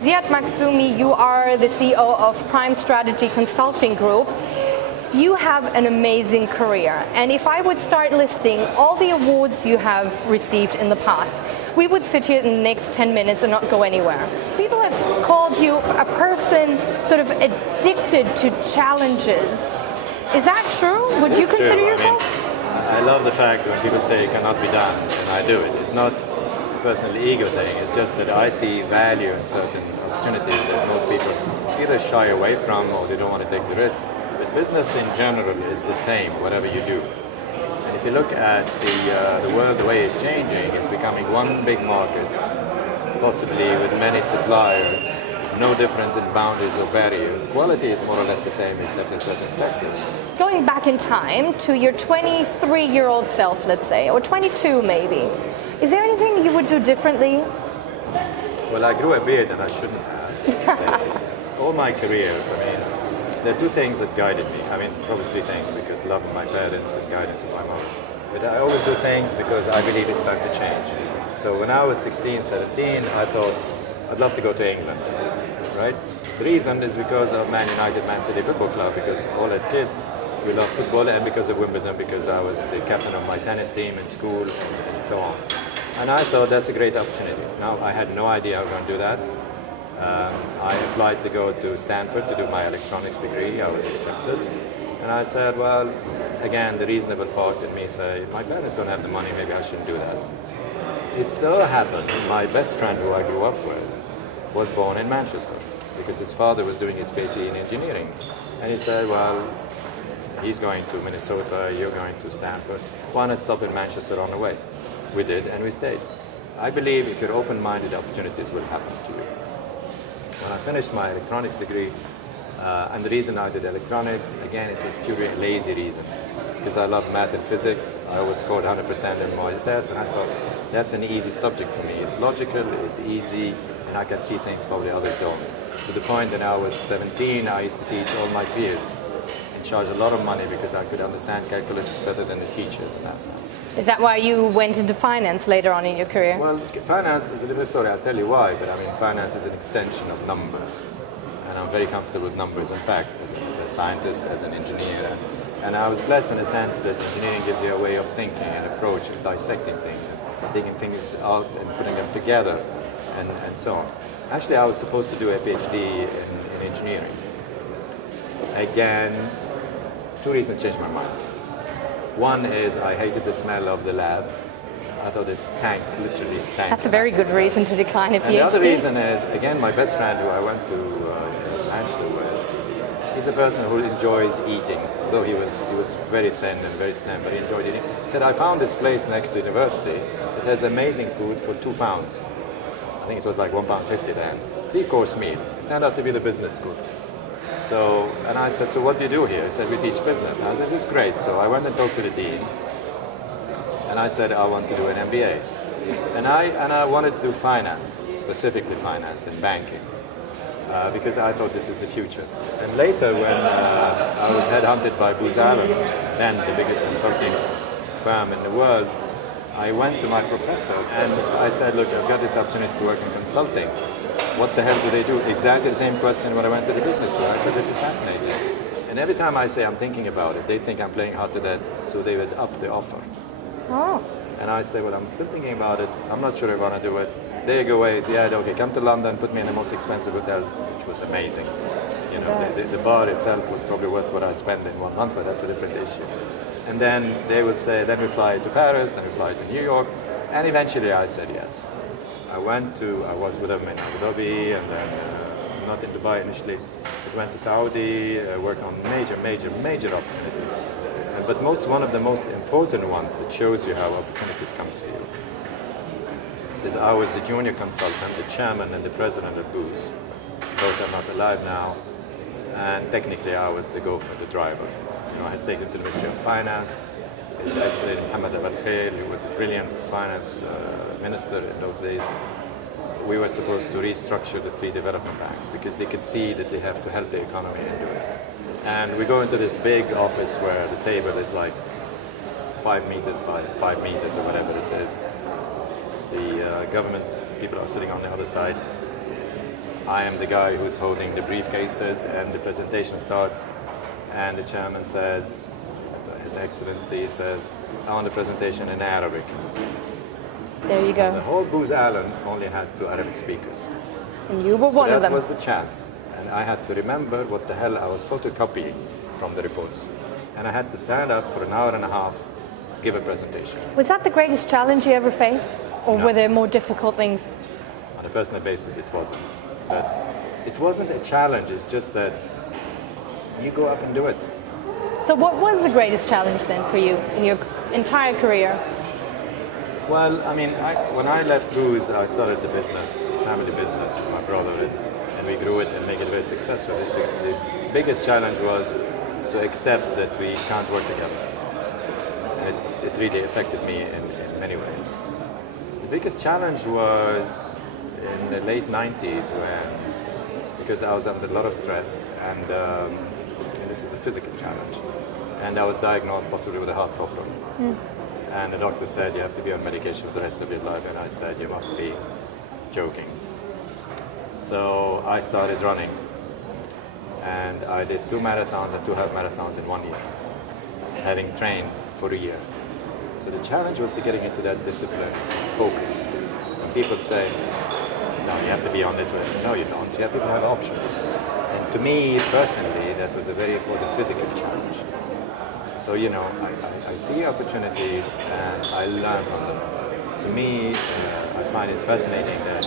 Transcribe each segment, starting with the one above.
Ziad Makhzoumi, you are the CEO of Prime Strategy Consulting Group. You have an amazing career, and if I would start listing all the awards you have received in the past, we would sit here in the next 10 minutes and not go anywhere. People have called you a person sort of addicted to challenges. Is that true? Would you consider yourself? I love the fact when people say it cannot be done, and I do it. It's not a personal ego thing, it's just that I see value in certain opportunities that most people either shy away from or they don't want to take the risk. But business in general is the same, whatever you do. And if you look at the world, the way it's changing, it's becoming one big market, possibly with many suppliers, no difference in boundaries or barriers. Quality is more or less the same except in certain sectors. Going back in time to your 23-year-old self, let's say, or 22 maybe, is there anything you would do differently? Well, I grew a beard and I shouldn't have. All my career, there are two things that guided me. Probably three things, because love of my parents and guidance of my mom. But I always do things because I believe it's time to change. So when I was 16, 17, I thought I'd love to go to England, right? The reason is because of Man United, Man City Football Club, because all as kids, we loved football, and because of Wimbledon, because I was the captain of my tennis team in school, and so on. And I thought that's a great opportunity. Now, I had no idea I was going to do that. I applied to go to Stanford to do my electronics degree. I was accepted. And I said, well, again, the reasonable part in me say, my parents don't have the money, maybe I shouldn't do that. It so happened, my best friend who I grew up with was born in Manchester, because his father was doing his PhD in engineering. And he said, well, he's going to Minnesota, you're going to Stanford. Why not stop in Manchester on the way? We did, and we stayed. I believe if you're open-minded, opportunities will happen to you. When I finished my electronics degree, and the reason I did electronics, again, it was purely a lazy reason, because I love math and physics. I always scored 100% in my tests, and I thought that's an easy subject for me. It's logical, it's easy, and I can see things probably others don't. To the point that I was 17, I used to teach all my peers and charge a lot of money because I could understand calculus better than the teachers in that sense. Is that why you went into finance later on in your career? Well, finance is a different story. I'll tell you why, but finance is an extension of numbers. And I'm very comfortable with numbers, in fact, as a scientist, as an engineer. And I was blessed in the sense that engineering gives you a way of thinking, an approach of dissecting things, taking things out and putting them together, and so on. Actually, I was supposed to do a PhD in engineering. Again, two reasons changed my mind. One is I hated the smell of the lab. I thought it stank, literally stank. That's a very good reason to decline a PhD. And the other reason is, again, my best friend who I went to Manchester with, he's a person who enjoys eating. Although he was very thin and very slim, but he enjoyed eating. He said, I found this place next to university that has amazing food for £2. I think it was like £1.50 then. 3-course meal. It turned out to be the business school. So, and I said, so what do you do here? He said, we teach business. And I said, this is great. So I went and talked to the dean. And I said, I want to do an MBA. And I wanted to do finance, specifically finance and banking, because I thought this is the future. And later, when I was headhunted by Booz Allen, then the biggest consulting firm in the world, I went to my professor and I said, look, I've got this opportunity to work in consulting. What the hell do they do? Exactly the same question when I went to the business school. I said, this is fascinating. And every time I say I'm thinking about it, they think I'm playing hard to that, so they would up the offer. Oh. And I say, well, I'm still thinking about it. I'm not sure if I want to do it. They go away, yeah, okay, come to London, put me in the most expensive hotels, which was amazing. You know, the bar itself was probably worth what I spent in 1 month, but that's a different issue. And then they would say, then we fly to Paris, then we fly to New York, and eventually I said yes. I was with them in Abu Dhabi, and then not in Dubai initially, but went to Saudi, worked on major opportunities. But one of the most important ones that shows you how opportunities come to you is I was the junior consultant, the chairman and the president of Booz. Both are not alive now, and technically I was the gopher, the driver. You know, I had taken to the Ministry of Finance. His Excellency Mohammed Al-Khair, who was a brilliant finance minister in those days. We were supposed to restructure the 3 development banks because they could see that they have to help the economy and do it. And we go into this big office where the table is like 5 meters by 5 meters or whatever it is. The government people are sitting on the other side. I am the guy who's holding the briefcases, and the presentation starts, and the chairman says, His Excellency says, I want the presentation in Arabic. There you The go. whole Booz Allen only had 2 Arabic speakers. And you were one So of that them. was the chance. And I had to remember what the hell I was photocopying from the reports. And I had to stand up for an hour and a half, give a presentation. Was that the greatest challenge you ever faced? Or No. were there more difficult things? On a personal basis, it wasn't. But it wasn't a challenge, it's just that you go up and do it. So what was the greatest challenge then for you in your entire career? Well, I mean, when I left Booz, I started the business, family business with my brother, and we grew it and make it very successful. The biggest challenge was to accept that we can't work together. And it really affected me in many ways. The biggest challenge was in the late 90s because I was under a lot of stress, and this is a physical challenge. And I was diagnosed possibly with a heart problem. And the doctor said, you have to be on medication for the rest of your life. And I said, you must be joking. So I started running. And I did 2 marathons and 2 half marathons in 1 year, having trained for a year. So the challenge was to getting into that discipline, focus. When people say, no, you have to be on this way. No, you don't. You have to have options. And to me, personally, that was a very important physical challenge. So, you know, I see opportunities and I learn from them. To me, I find it fascinating that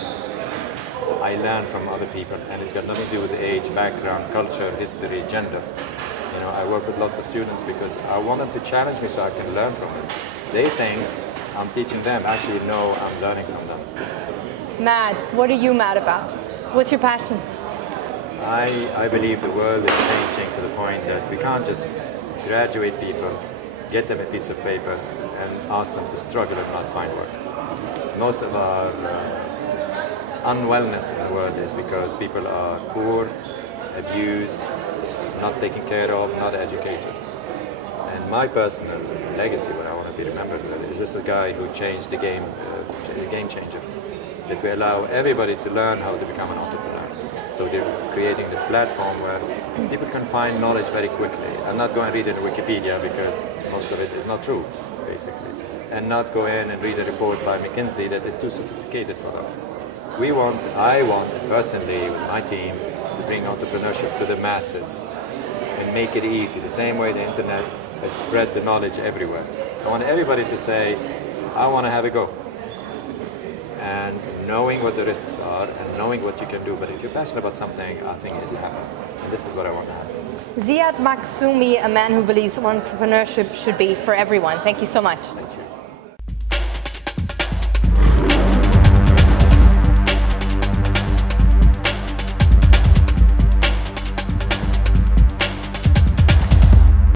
I learn from other people, and it's got nothing to do with age, background, culture, history, gender. You know, I work with lots of students because I want them to challenge me so I can learn from them. They think I'm teaching them. Actually, no, I'm learning from them. Mad. What are you mad about? What's your passion? I believe the world is changing to the point that we can't just graduate people, get them a piece of paper, and ask them to struggle and not find work. Most of our unwellness in the world is because people are poor, abused, not taken care of, not educated. And my personal legacy, what I want to be remembered with, is just a guy who changed the game, a game changer. That we allow everybody to learn how to become an entrepreneur. So they're creating this platform where people can find knowledge very quickly and not go and read it in Wikipedia because most of it is not true, basically. And not go in and read a report by McKinsey that is too sophisticated for them. I want personally with my team to bring entrepreneurship to the masses and make it easy, the same way the internet has spread the knowledge everywhere. I want everybody to say, I want to have a go. And knowing what the risks are and knowing what you can do. But if you're passionate about something, I think it will happen. And this is what I want to have. Ziad Makhzoumi, a man who believes entrepreneurship should be for everyone. Thank you so much.